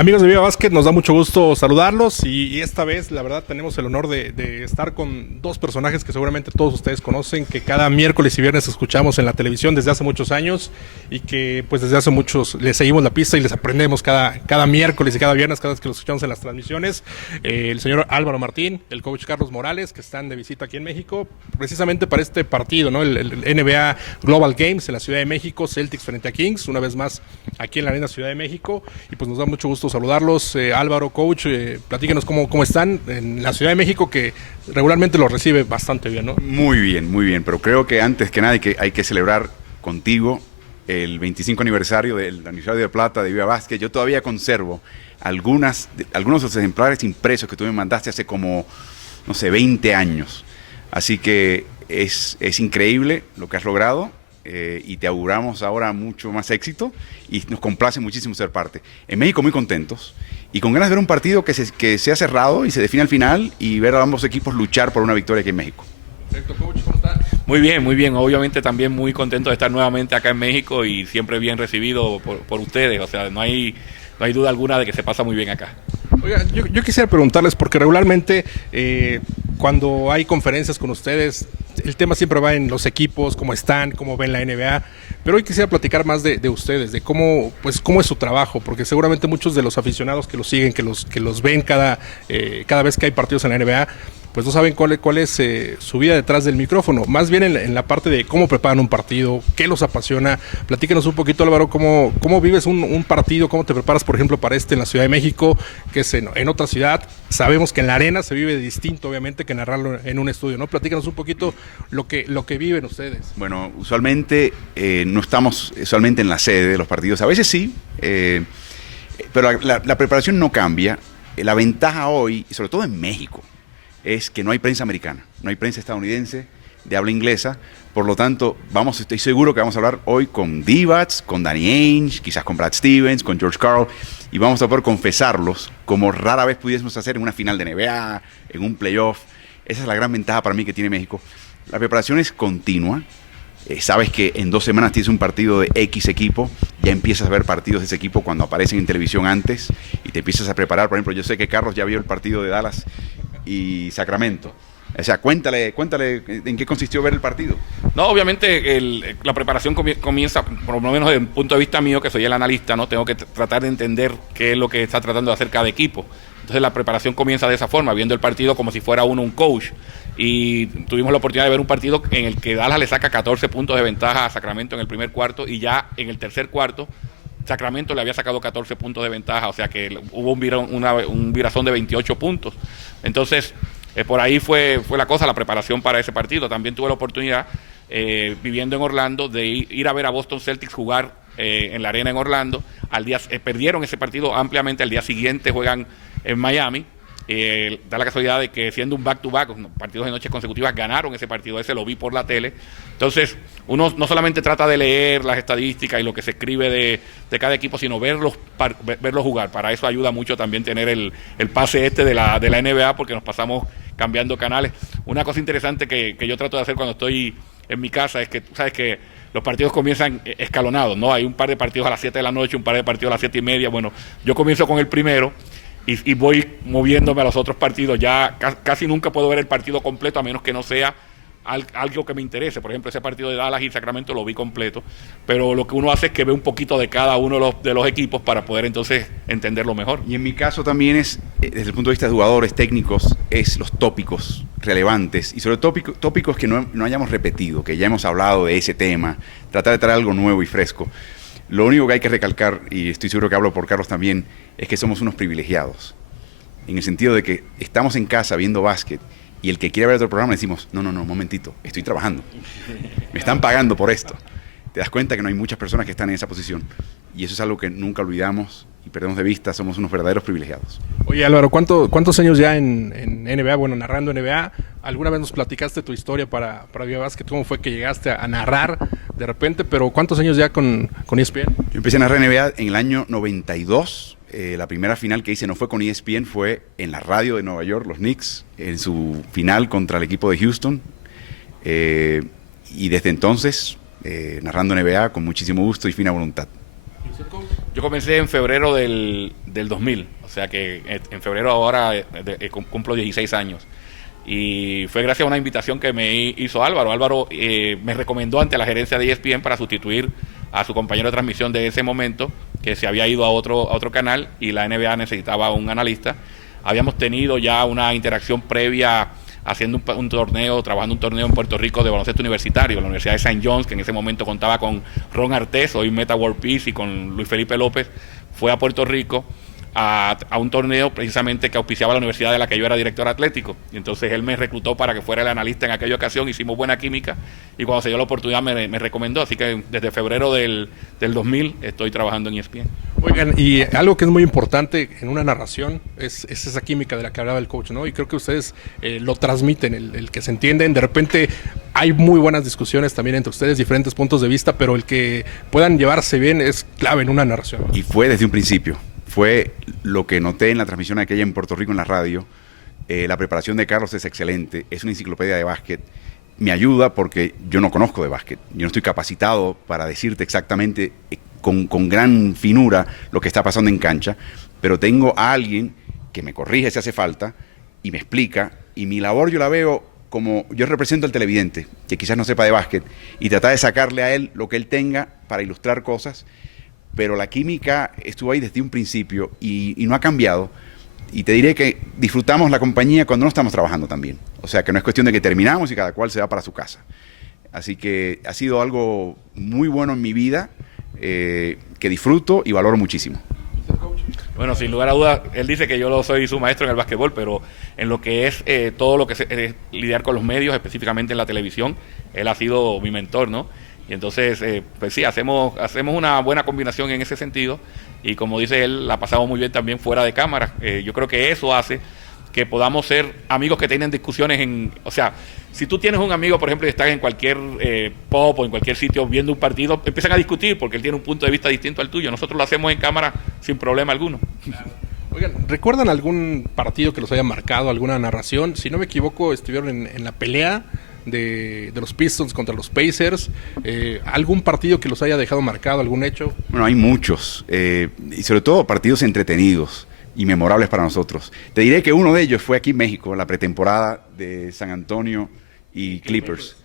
Amigos de Viva Básquet, nos da mucho gusto saludarlos y esta vez, la verdad, tenemos el honor de estar con dos personajes que seguramente todos ustedes conocen, que cada miércoles y viernes escuchamos en la televisión desde hace muchos años y que pues desde hace muchos les seguimos la pista y les aprendemos cada miércoles y cada viernes, cada vez que los escuchamos en las transmisiones. El señor Álvaro Martín, el coach Carlos Morales, que están de visita aquí en México, precisamente para este partido, ¿no? El NBA Global Games en la Ciudad de México, Celtics frente a Kings, una vez más aquí en la Arena Ciudad de México, y pues nos da mucho gusto saludarlos. Álvaro, coach, platíquenos cómo están en la Ciudad de México, que regularmente los recibe bastante bien, ¿no? Muy bien, pero creo que antes que nada hay que celebrar contigo el 25 aniversario del aniversario de plata de Viva Básquet. Yo todavía conservo algunos de los ejemplares impresos que tú me mandaste hace como, no sé, 20 años. Así que es increíble lo que has logrado. Y te auguramos ahora mucho más éxito y nos complace muchísimo ser parte. En México muy contentos y con ganas de ver un partido que sea cerrado y se define al final y ver a ambos equipos luchar por una victoria aquí en México. Perfecto, coach, ¿cómo está? Muy bien. Obviamente también muy contento de estar nuevamente acá en México y siempre bien recibido por ustedes. O sea, no hay duda alguna de que se pasa muy bien acá. Oiga, yo quisiera preguntarles, porque regularmente cuando hay conferencias con ustedes, el tema siempre va en los equipos, cómo están, cómo ven la NBA, pero hoy quisiera platicar más de ustedes, de cómo es su trabajo, porque seguramente muchos de los aficionados que los siguen, que los ven cada vez que hay partidos en la NBA, pues no saben cuál es su vida detrás del micrófono, más bien en la parte de cómo preparan un partido, qué los apasiona. Platíquenos un poquito, Álvaro, cómo vives un partido, cómo te preparas, por ejemplo, para en la Ciudad de México, que es en otra ciudad. Sabemos que en la arena se vive distinto, obviamente, que narrarlo en un estudio, ¿no? Platíquenos un poquito lo que viven ustedes. Bueno, usualmente no estamos usualmente en la sede de los partidos, a veces sí, pero la preparación no cambia. La ventaja hoy, y sobre todo en México, es que no hay prensa americana, no hay prensa estadounidense de habla inglesa, por lo tanto, estoy seguro que vamos a hablar hoy con Divac, con Danny Ainge, quizás con Brad Stevens, con George Karl, y vamos a poder confesarlos como rara vez pudiésemos hacer en una final de NBA, en un playoff. Esa es la gran ventaja para mí que tiene México. La preparación es continua. Sabes que en 2 semanas tienes un partido de X equipo, ya empiezas a ver partidos de ese equipo cuando aparecen en televisión antes y te empiezas a preparar. Por ejemplo, yo sé que Carlos ya vio el partido de Dallas y Sacramento. O sea, cuéntale en qué consistió ver el partido. No, obviamente la preparación comienza, por lo menos desde un punto de vista mío, que soy el analista, ¿no? Tengo que tratar de entender qué es lo que está tratando de hacer cada equipo. Entonces la preparación comienza de esa forma, viendo el partido como si fuera uno un coach. Y tuvimos la oportunidad de ver un partido en el que Dallas le saca 14 puntos de ventaja a Sacramento en el primer cuarto y ya en el tercer cuarto Sacramento le había sacado 14 puntos de ventaja, o sea que hubo un virazón de 28 puntos. Entonces, por ahí fue la cosa, la preparación para ese partido. También tuve la oportunidad, viviendo en Orlando, de ir a ver a Boston Celtics jugar en la arena en Orlando. Perdieron ese partido ampliamente, al día siguiente juegan en Miami. Da la casualidad de que siendo un back-to-back, partidos de noches consecutivas, ganaron ese partido, ese lo vi por la tele. Entonces, uno no solamente trata de leer las estadísticas y lo que se escribe de cada equipo, sino verlos jugar. Para eso ayuda mucho también tener el pase de la NBA, porque nos pasamos cambiando canales. Una cosa interesante que yo trato de hacer cuando estoy en mi casa es que tú sabes que los partidos comienzan escalonados, ¿no? Hay un par de partidos a las 7 de la noche, un par de partidos a las 7:30. Bueno, yo comienzo con el primero y voy moviéndome a los otros partidos. Ya casi nunca puedo ver el partido completo a menos que no sea algo que me interese. Por ejemplo, ese partido de Dallas y Sacramento lo vi completo, pero lo que uno hace es que ve un poquito de cada uno de los equipos para poder entonces entenderlo mejor. Y en mi caso también es, desde el punto de vista de jugadores técnicos, es los tópicos relevantes y sobre todo tópicos que no hayamos repetido, que ya hemos hablado de ese tema, tratar de traer algo nuevo y fresco. Lo único que hay que recalcar, y estoy seguro que hablo por Carlos también, es que somos unos privilegiados, en el sentido de que estamos en casa viendo básquet y el que quiere ver otro programa le decimos, no, un momentito, estoy trabajando, me están pagando por esto. Te das cuenta que no hay muchas personas que están en esa posición y eso es algo que nunca olvidamos y perdemos de vista, somos unos verdaderos privilegiados. Oye, Álvaro, ¿cuántos años ya en NBA, bueno, narrando NBA? ¿Alguna vez nos platicaste tu historia para Viva Básquet? ¿Cómo fue que llegaste a narrar de repente? Pero ¿cuántos años ya con ESPN? Yo empecé a narrar NBA en el año 92. La primera final que hice no fue con ESPN, fue en la radio de Nueva York, los Knicks, en su final contra el equipo de Houston. Y desde entonces, narrando NBA con muchísimo gusto y fina voluntad. Yo comencé en febrero del del 2000, o sea que en febrero ahora cumplo 16 años. Y fue gracias a una invitación que me hizo Álvaro. Álvaro me recomendó ante la gerencia de ESPN para sustituir a su compañero de transmisión de ese momento, que se había ido a otro canal, y la NBA necesitaba un analista. Habíamos tenido ya una interacción previa haciendo un torneo, trabajando un torneo en Puerto Rico de baloncesto universitario, la Universidad de St. John's, que en ese momento contaba con Ron Artés, hoy Meta World Peace, y con Luis Felipe López. Fue a Puerto Rico a un torneo precisamente que auspiciaba la universidad de la que yo era director atlético, y entonces él me reclutó para que fuera el analista en aquella ocasión. Hicimos buena química y cuando se dio la oportunidad me recomendó, así que desde febrero del 2000 estoy trabajando en ESPN. Oigan, y algo que es muy importante en una narración es esa química de la que hablaba el coach, ¿no? Y creo que ustedes lo transmiten, el que se entienden. De repente hay muy buenas discusiones también entre ustedes, diferentes puntos de vista, pero el que puedan llevarse bien es clave en una narración. Y fue desde un principio. Fue lo que noté en la transmisión aquella en Puerto Rico en la radio. La preparación de Carlos es excelente, es una enciclopedia de básquet. Me ayuda porque yo no conozco de básquet. Yo no estoy capacitado para decirte exactamente con gran finura lo que está pasando en cancha, pero tengo a alguien que me corrige si hace falta y me explica, y mi labor yo la veo como yo represento al televidente, que quizás no sepa de básquet, y tratar de sacarle a él lo que él tenga para ilustrar cosas. Pero la química estuvo ahí desde un principio y no ha cambiado. Y te diré que disfrutamos la compañía cuando no estamos trabajando también. O sea, que no es cuestión de que terminamos y cada cual se va para su casa. Así que ha sido algo muy bueno en mi vida, que disfruto y valoro muchísimo. Bueno, sin lugar a dudas, él dice que yo soy su maestro en el básquetbol, pero en lo que es todo lo que es lidiar con los medios, específicamente en la televisión, él ha sido mi mentor, ¿no? Y entonces, pues sí, hacemos una buena combinación en ese sentido, y como dice él, la pasamos muy bien también fuera de cámara. Yo creo que eso hace que podamos ser amigos que tienen discusiones o sea, si tú tienes un amigo, por ejemplo, y estás en cualquier pub o en cualquier sitio viendo un partido, empiezan a discutir porque él tiene un punto de vista distinto al tuyo. Nosotros lo hacemos en cámara sin problema alguno. Oigan, ¿recuerdan algún partido que los haya marcado, alguna narración? Si no me equivoco, estuvieron en la pelea de los Pistons contra los Pacers. ¿Algún partido que los haya dejado marcado, algún hecho? Bueno, hay muchos, y sobre todo partidos entretenidos y memorables para nosotros. Te diré que uno de ellos fue aquí en México, la pretemporada de San Antonio y Clippers.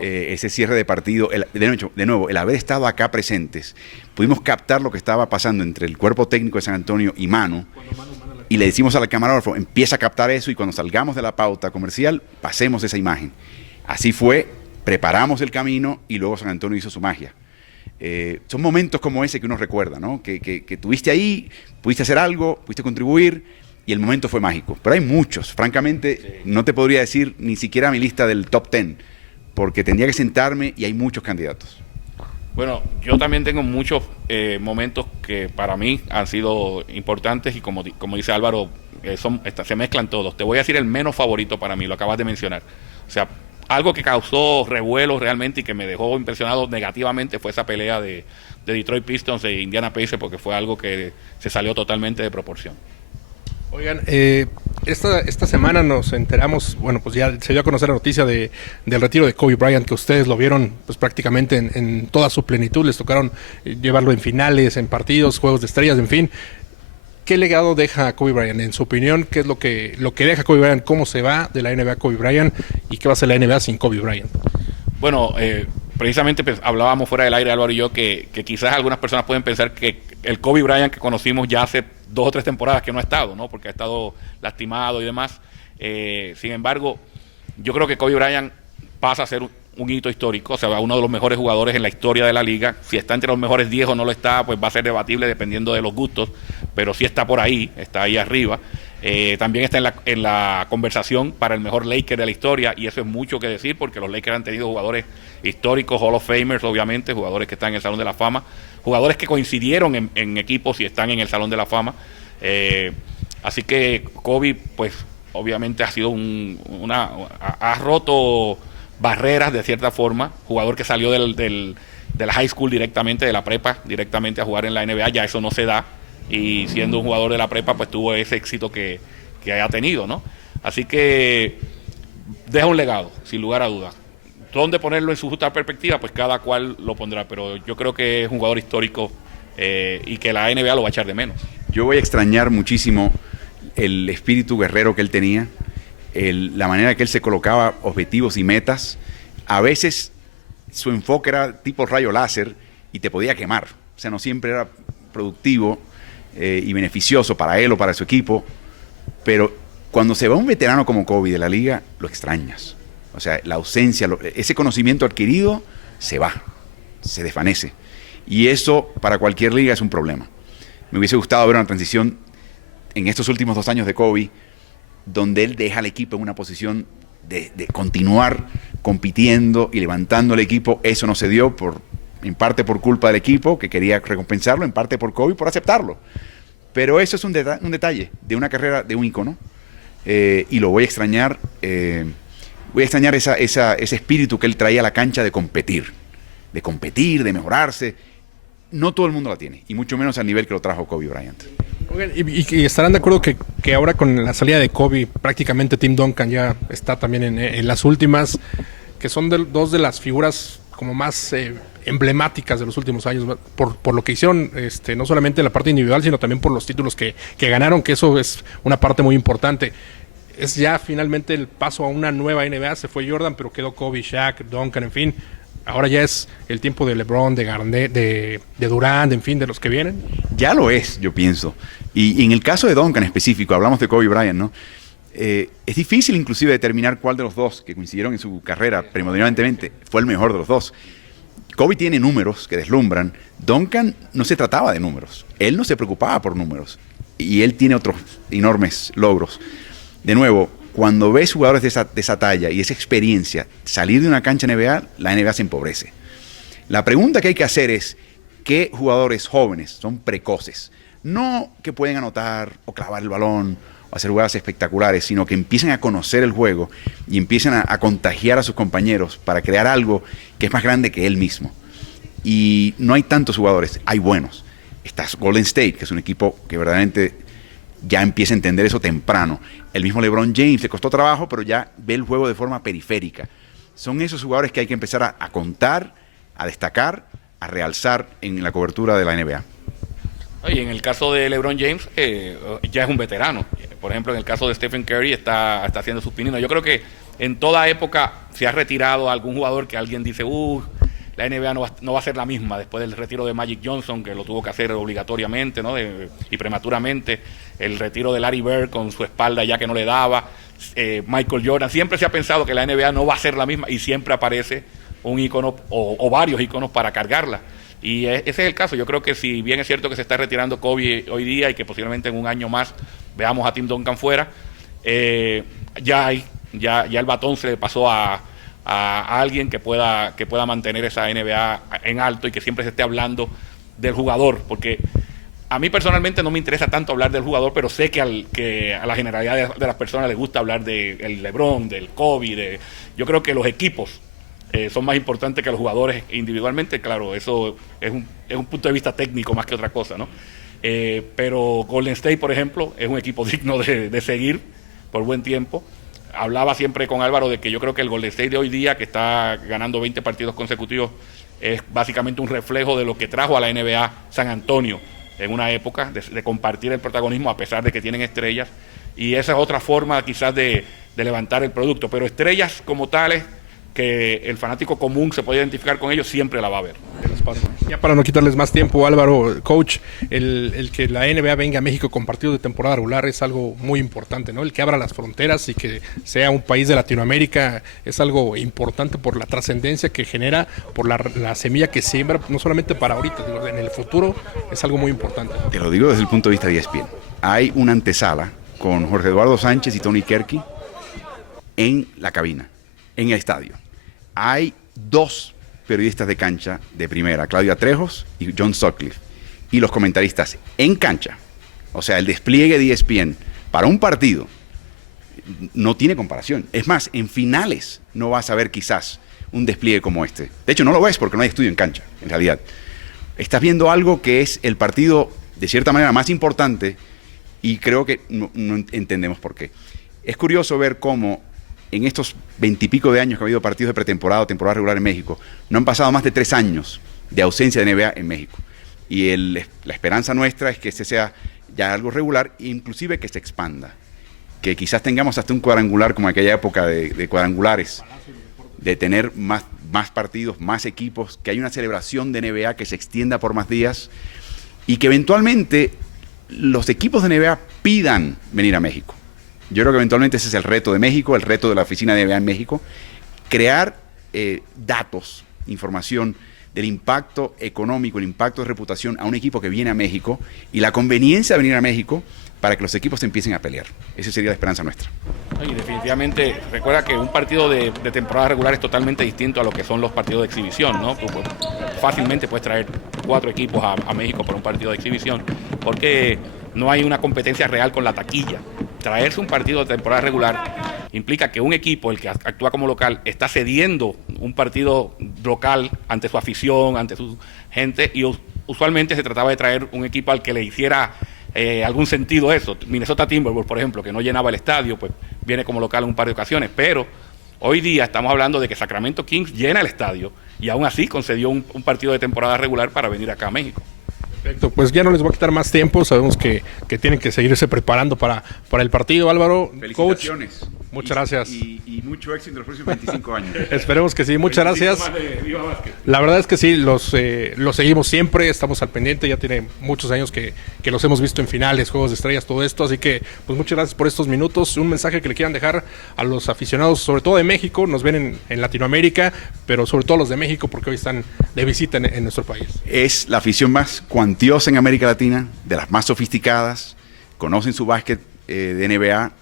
Ese cierre de partido, de nuevo, el haber estado acá presentes, pudimos captar lo que estaba pasando entre el cuerpo técnico de San Antonio y Manu, y le decimos al camarógrafo, empieza a captar eso, y cuando salgamos de la pauta comercial, pasemos esa imagen. Así fue, preparamos el camino y luego San Antonio hizo su magia. Son momentos como ese que uno recuerda, ¿no? Que tuviste ahí, pudiste hacer algo, pudiste contribuir y el momento fue mágico. Pero hay muchos, francamente, sí. No te podría decir ni siquiera mi lista del top 10, porque tendría que sentarme y hay muchos candidatos. Bueno, yo también tengo muchos momentos que para mí han sido importantes y como dice Álvaro, se mezclan todos. Te voy a decir el menos favorito para mí, lo acabas de mencionar. O sea, algo que causó revuelo realmente y que me dejó impresionado negativamente fue esa pelea de Detroit Pistons e Indiana Pacers, porque fue algo que se salió totalmente de proporción. Oigan, esta semana nos enteramos, bueno, pues ya se dio a conocer la noticia del retiro de Kobe Bryant, que ustedes lo vieron pues prácticamente en toda su plenitud, les tocaron llevarlo en finales, en partidos, juegos de estrellas, en fin. ¿Qué legado deja Kobe Bryant? En su opinión, ¿qué es lo que deja Kobe Bryant? ¿Cómo se va de la NBA Kobe Bryant? ¿Y qué va a hacer la NBA sin Kobe Bryant? Bueno, precisamente pues, hablábamos fuera del aire, Álvaro y yo, que quizás algunas personas pueden pensar que el Kobe Bryant que conocimos ya hace 2 o 3 temporadas que no ha estado, ¿no? Porque ha estado lastimado y demás. Sin embargo, yo creo que Kobe Bryant pasa a ser un hito histórico, o sea, uno de los mejores jugadores en la historia de la liga. Si está entre los mejores 10 o no lo está, pues va a ser debatible dependiendo de los gustos, pero sí está por ahí, está ahí arriba. También está en la conversación para el mejor Laker de la historia, y eso es mucho que decir porque los Lakers han tenido jugadores históricos, Hall of Famers obviamente, jugadores que están en el Salón de la Fama, jugadores que coincidieron en equipos y están en el Salón de la Fama. Así que Kobe, pues obviamente ha sido ha roto barreras de cierta forma, jugador que salió de la high school directamente, de la prepa directamente a jugar en la NBA, ya eso no se da, y siendo un jugador de la prepa pues tuvo ese éxito que haya tenido, ¿no? Así que deja un legado, sin lugar a dudas. ¿Dónde ponerlo en su justa perspectiva? Pues cada cual lo pondrá, pero yo creo que es un jugador histórico y que la NBA lo va a echar de menos. Yo voy a extrañar muchísimo el espíritu guerrero que él tenía, la manera que él se colocaba objetivos y metas. A veces su enfoque era tipo rayo láser y te podía quemar. O sea, no siempre era productivo y beneficioso para él o para su equipo. Pero cuando se va un veterano como Kobe de la liga, lo extrañas. O sea, la ausencia, ese conocimiento adquirido se va, se desvanece. Y eso para cualquier liga es un problema. Me hubiese gustado ver una transición en estos últimos 2 años de Kobe, donde él deja al equipo en una posición de continuar compitiendo y levantando el equipo. Eso no se dio, en parte por culpa del equipo, que quería recompensarlo, en parte por Kobe, por aceptarlo. Pero eso es un detalle de una carrera de un ícono, y lo voy a extrañar. Voy a extrañar ese espíritu que él traía a la cancha de competir, de mejorarse. No todo el mundo la tiene, y mucho menos al nivel que lo trajo Kobe Bryant. Oigan, y estarán de acuerdo que ahora con la salida de Kobe, prácticamente Tim Duncan ya está también en las últimas, que son dos de las figuras como más emblemáticas de los últimos años, por lo que hicieron, no solamente en la parte individual, sino también por los títulos que ganaron, que eso es una parte muy importante. Es ya finalmente el paso a una nueva NBA. Se fue Jordan, pero quedó Kobe, Shaq, Duncan, en fin. Ahora ya es el tiempo de LeBron, de Garnett, de Durant, en fin, de los que vienen. Ya lo es, yo pienso. Y en el caso de Duncan en específico, hablamos de Kobe Bryant, ¿no? Es difícil inclusive determinar cuál de los dos que coincidieron en su carrera primordialmente fue el mejor de los dos. Kobe tiene números que deslumbran. Duncan no se trataba de números. Él no se preocupaba por números. Y él tiene otros enormes logros. De nuevo, cuando ves jugadores de esa talla y esa experiencia salir de una cancha NBA, la NBA se empobrece. La pregunta que hay que hacer es, ¿qué jugadores jóvenes son precoces? No que pueden anotar o clavar el balón o hacer jugadas espectaculares, sino que empiecen a conocer el juego y empiecen a contagiar a sus compañeros para crear algo que es más grande que él mismo. Y no hay tantos jugadores, hay buenos. Está Golden State, que es un equipo que verdaderamente ya empieza a entender eso temprano. El mismo LeBron James le costó trabajo, pero ya ve el juego de forma periférica. Son esos jugadores que hay que empezar a contar, a destacar, a realzar en la cobertura de la NBA. Y en el caso de LeBron James, ya es un veterano. Por ejemplo, en el caso de Stephen Curry está haciendo sus pininos. Yo creo que en toda época se ha retirado algún jugador que alguien dice, la NBA no va a ser la misma después del retiro de Magic Johnson, que lo tuvo que hacer obligatoriamente, ¿no? Y prematuramente. El retiro de Larry Bird con su espalda ya que no le daba. Michael Jordan. Siempre se ha pensado que la NBA no va a ser la misma y siempre aparece un ícono o varios íconos para cargarla. Y ese es el caso. Yo creo que si bien es cierto que se está retirando Kobe hoy día y que posiblemente en un año más veamos a Tim Duncan fuera, ya el batón se le pasó a alguien que pueda mantener esa NBA en alto y que siempre se esté hablando del jugador, porque a mí personalmente no me interesa tanto hablar del jugador, pero sé que a la generalidad de las personas les gusta hablar del LeBron, del Kobe. Yo creo que los equipos son más importantes que los jugadores individualmente. Claro, eso es un punto de vista técnico más que otra cosa, ¿no? Pero Golden State, por ejemplo, es un equipo digno de seguir por buen tiempo. Hablaba siempre con Álvaro de que yo creo que el Golden State de hoy día, que está ganando 20 partidos consecutivos, es básicamente un reflejo de lo que trajo a la NBA San Antonio en una época, de compartir el protagonismo a pesar de que tienen estrellas. Y esa es otra forma quizás de levantar el producto. Pero estrellas como tales, que el fanático común se puede identificar con ellos, siempre la va a ver. Ya para no quitarles más tiempo, Álvaro, coach, el que la NBA venga a México con partidos de temporada regular es algo muy importante, ¿no? El que abra las fronteras y que sea un país de Latinoamérica es algo importante por la trascendencia que genera, por la semilla que siembra, no solamente para ahorita, sino en el futuro, es algo muy importante. Te lo digo desde el punto de vista de ESPN. Hay una antesala con Jorge Eduardo Sánchez y Tony Kerky en la cabina, en el estadio. Hay 2 periodistas de cancha de primera, Claudia Trejos y John Sutcliffe, y los comentaristas en cancha. O sea, el despliegue de ESPN para un partido no tiene comparación. Es más, en finales no vas a ver quizás un despliegue como este. De hecho, no lo ves porque no hay estudio en cancha, en realidad. Estás viendo algo que es el partido, de cierta manera, más importante, y creo que no entendemos por qué. Es curioso ver cómo en estos 20 y pico de años que ha habido partidos de pretemporada o temporada regular en México, no han pasado más de 3 años de ausencia de NBA en México. Y la esperanza nuestra es que este sea ya algo regular, e inclusive que se expanda. Que quizás tengamos hasta un cuadrangular como aquella época de cuadrangulares, de tener más partidos, más equipos, que haya una celebración de NBA que se extienda por más días y que eventualmente los equipos de NBA pidan venir a México. Yo creo que eventualmente ese es el reto de México, el reto de la oficina de NBA en México, crear datos, información del impacto económico, el impacto de reputación a un equipo que viene a México y la conveniencia de venir a México para que los equipos empiecen a pelear. Esa sería la esperanza nuestra. Y definitivamente, recuerda que un partido de temporada regular es totalmente distinto a lo que son los partidos de exhibición, ¿no? Pues, fácilmente puedes traer 4 equipos a México para un partido de exhibición, porque no hay una competencia real con la taquilla. Traerse un partido de temporada regular implica que un equipo, el que actúa como local, está cediendo un partido local ante su afición, ante su gente, y usualmente se trataba de traer un equipo al que le hiciera algún sentido eso. Minnesota Timberwolves, por ejemplo, que no llenaba el estadio, pues viene como local en un par de ocasiones, pero hoy día estamos hablando de que Sacramento Kings llena el estadio y aún así concedió un partido de temporada regular para venir acá a México. Perfecto, pues ya no les voy a quitar más tiempo, sabemos que tienen que seguirse preparando para el partido, Álvaro. Felicitaciones. Coach, muchas gracias. Y mucho éxito en los próximos 25 años. Esperemos que sí, muchas gracias. La verdad es que sí, los seguimos siempre, estamos al pendiente, ya tiene muchos años que los hemos visto en finales, Juegos de Estrellas, todo esto, así que pues muchas gracias por estos minutos. Un mensaje que le quieran dejar a los aficionados, sobre todo de México, nos ven en Latinoamérica, pero sobre todo los de México porque hoy están de visita en nuestro país. Es la afición más cuantiosa en América Latina, de las más sofisticadas, conocen su básquet de NBA.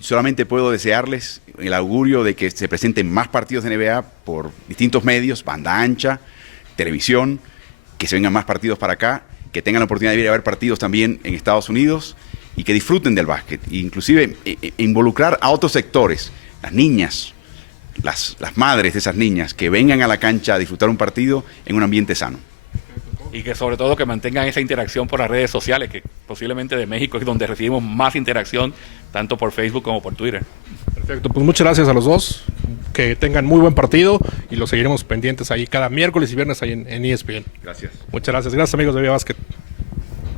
Solamente puedo desearles el augurio de que se presenten más partidos de NBA por distintos medios, banda ancha, televisión, que se vengan más partidos para acá, que tengan la oportunidad de ir a ver partidos también en Estados Unidos y que disfruten del básquet. E inclusive involucrar a otros sectores, las niñas, las madres de esas niñas, que vengan a la cancha a disfrutar un partido en un ambiente sano. Y que sobre todo que mantengan esa interacción por las redes sociales, que posiblemente de México es donde recibimos más interacción, tanto por Facebook como por Twitter. Perfecto, pues muchas gracias a los dos, que tengan muy buen partido y los seguiremos pendientes ahí cada miércoles y viernes ahí en ESPN. Gracias. Muchas gracias amigos de Vía Básquet.